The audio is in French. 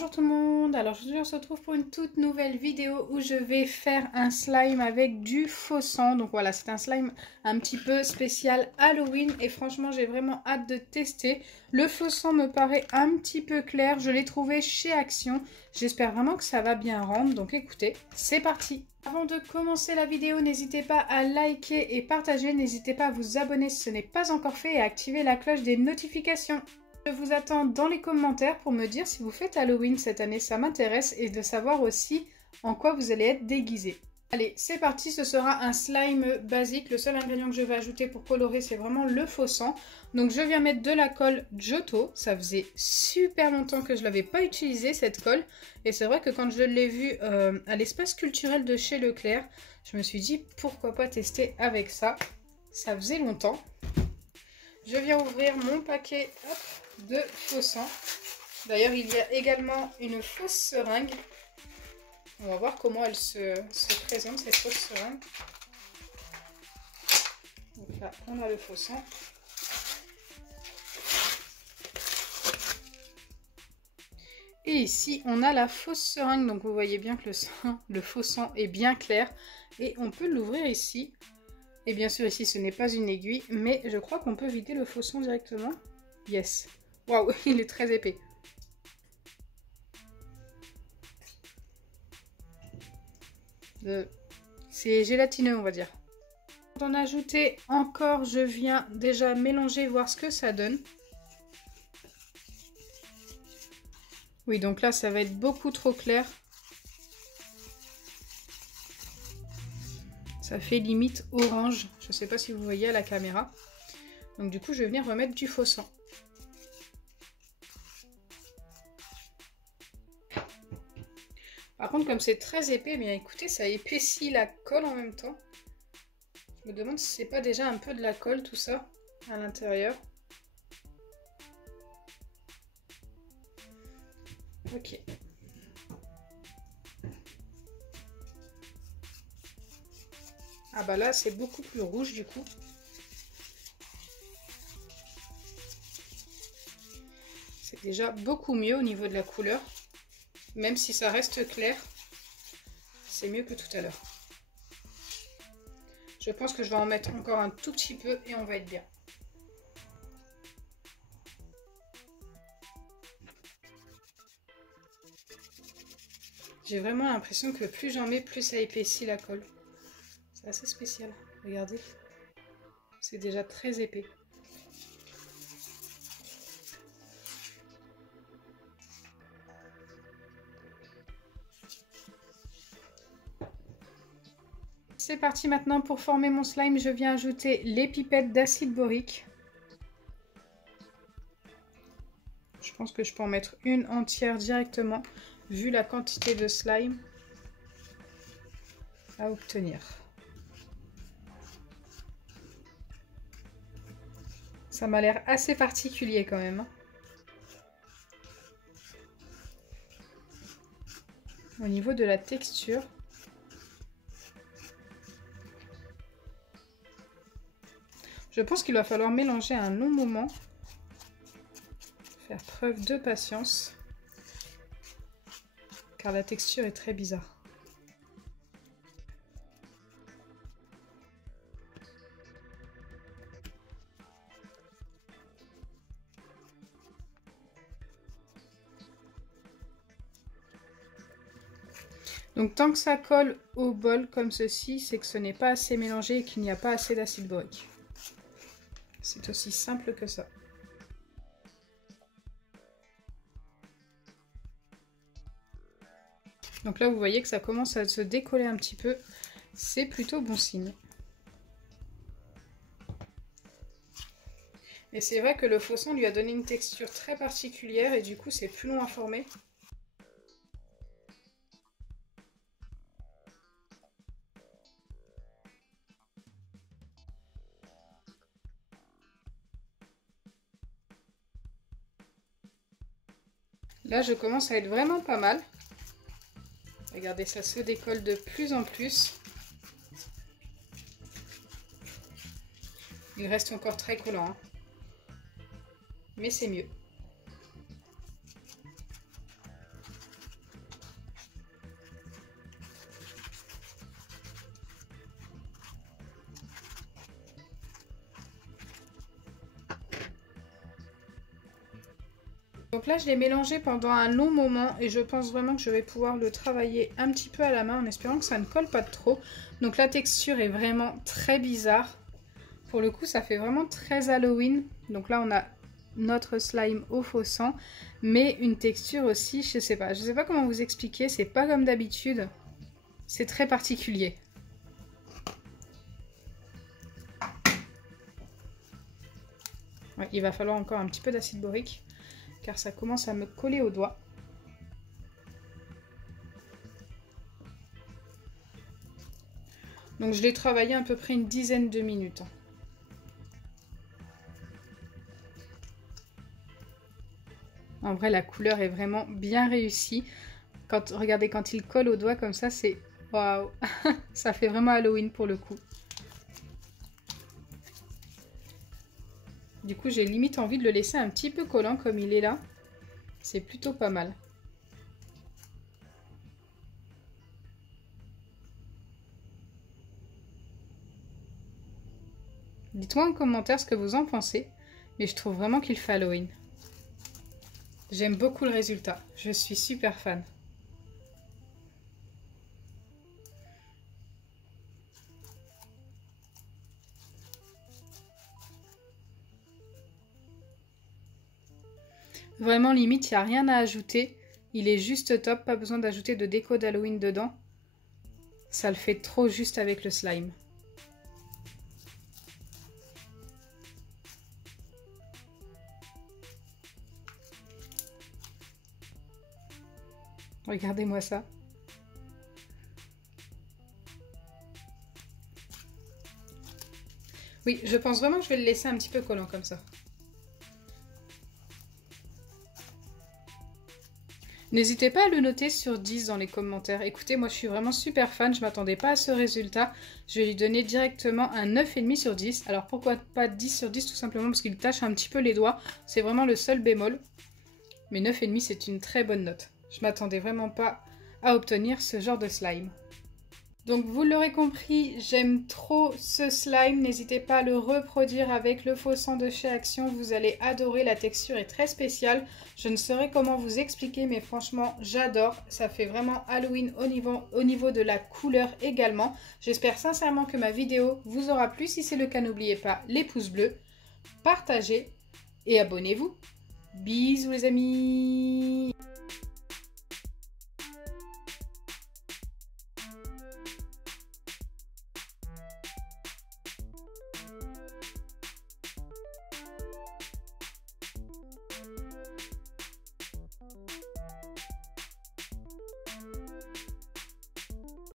Bonjour tout le monde, alors aujourd'hui on se retrouve pour une toute nouvelle vidéo où je vais faire un slime avec du faux sang. Donc voilà, c'est un slime un petit peu spécial Halloween et franchement j'ai vraiment hâte de tester. Le faux sang me paraît un petit peu clair, je l'ai trouvé chez Action. J'espère vraiment que ça va bien rendre, donc écoutez, c'est parti. Avant de commencer la vidéo, n'hésitez pas à liker et partager, n'hésitez pas à vous abonner si ce n'est pas encore fait et à activer la cloche des notifications. Je vous attends dans les commentaires pour me dire si vous faites Halloween cette année, ça m'intéresse, et de savoir aussi en quoi vous allez être déguisés. Allez, c'est parti, ce sera un slime basique. Le seul ingrédient que je vais ajouter pour colorer, c'est vraiment le faux sang. Donc je viens mettre de la colle Giotto. Ça faisait super longtemps que je ne l'avais pas utilisée, cette colle. Et c'est vrai que quand je l'ai vue à l'espace culturel de chez Leclerc, je me suis dit pourquoi pas tester avec ça. Ça faisait longtemps. Je viens ouvrir mon paquet de faux sang. D'ailleurs, il y a également une fausse seringue. On va voir comment elle se présente, cette fausse seringue. Donc là, on a le faux sang. Et ici, on a la fausse seringue. Donc vous voyez bien que le faux sang est bien clair. Et on peut l'ouvrir ici. Et bien sûr, ici, ce n'est pas une aiguille, mais je crois qu'on peut vider le faux sang directement. Yes. Waouh, il est très épais. C'est gélatineux, on va dire. Pour en ajouter encore, je viens déjà mélanger, voir ce que ça donne. Oui, donc là, ça va être beaucoup trop clair. Ça fait limite orange. Je ne sais pas si vous voyez à la caméra. Donc du coup, je vais venir remettre du faux sang. Par contre, comme c'est très épais, bien écoutez, ça épaissit la colle en même temps. Je me demande si c'est pas déjà un peu de la colle tout ça à l'intérieur. Ok. Ah bah là, c'est beaucoup plus rouge du coup. C'est déjà beaucoup mieux au niveau de la couleur. Même si ça reste clair, c'est mieux que tout à l'heure. Je pense que je vais en mettre encore un tout petit peu et on va être bien. J'ai vraiment l'impression que plus j'en mets, plus ça épaissit la colle. C'est assez spécial, regardez. C'est déjà très épais. C'est parti maintenant pour former mon slime. Je viens ajouter les pipettes d'acide borique. Je pense que je peux en mettre une entière directement, vu la quantité de slime à obtenir. Ça m'a l'air assez particulier quand même. Au niveau de la texture. Je pense qu'il va falloir mélanger un long moment. Faire preuve de patience. Car la texture est très bizarre. Donc tant que ça colle au bol comme ceci, c'est que ce n'est pas assez mélangé et qu'il n'y a pas assez d'acide borique. C'est aussi simple que ça. Donc là, vous voyez que ça commence à se décoller un petit peu. C'est plutôt bon signe. Et c'est vrai que le faux sang lui a donné une texture très particulière et du coup, c'est plus long à former. Là, je commence à être vraiment pas mal. Regardez, ça se décolle de plus en plus. Il reste encore très collant, hein. Mais c'est mieux. Donc là, je l'ai mélangé pendant un long moment et je pense vraiment que je vais pouvoir le travailler un petit peu à la main en espérant que ça ne colle pas trop. Donc la texture est vraiment très bizarre. Pour le coup, ça fait vraiment très Halloween. Donc là, on a notre slime au faux sang, mais une texture aussi, je sais pas comment vous expliquer, c'est pas comme d'habitude. C'est très particulier. Ouais, il va falloir encore un petit peu d'acide borique car ça commence à me coller aux doigts. Donc je l'ai travaillé à peu près une dizaine de minutes. En vrai, la couleur est vraiment bien réussie. Regardez, quand il colle aux doigts comme ça, c'est waouh. Ça fait vraiment Halloween pour le coup. Du coup, j'ai limite envie de le laisser un petit peu collant comme il est là. C'est plutôt pas mal. Dites-moi en commentaire ce que vous en pensez. Mais je trouve vraiment qu'il fait Halloween. J'aime beaucoup le résultat. Je suis super fan. Vraiment limite, il n'y a rien à ajouter. Il est juste top, pas besoin d'ajouter de déco d'Halloween dedans. Ça le fait trop juste avec le slime. Regardez-moi ça. Oui, je pense vraiment que je vais le laisser un petit peu collant comme ça. N'hésitez pas à le noter sur 10 dans les commentaires. Écoutez, moi je suis vraiment super fan, je ne m'attendais pas à ce résultat. Je vais lui donner directement un 9,5 sur 10. Alors pourquoi pas 10 sur 10 tout simplement parce qu'il tâche un petit peu les doigts. C'est vraiment le seul bémol. Mais 9,5 c'est une très bonne note. Je ne m'attendais vraiment pas à obtenir ce genre de slime. Donc vous l'aurez compris, j'aime trop ce slime, n'hésitez pas à le reproduire avec le faux sang de chez Action, vous allez adorer, la texture est très spéciale, je ne saurais comment vous expliquer mais franchement j'adore, ça fait vraiment Halloween au niveau de la couleur également. J'espère sincèrement que ma vidéo vous aura plu, si c'est le cas n'oubliez pas les pouces bleus, partagez et abonnez-vous. Bisous les amis!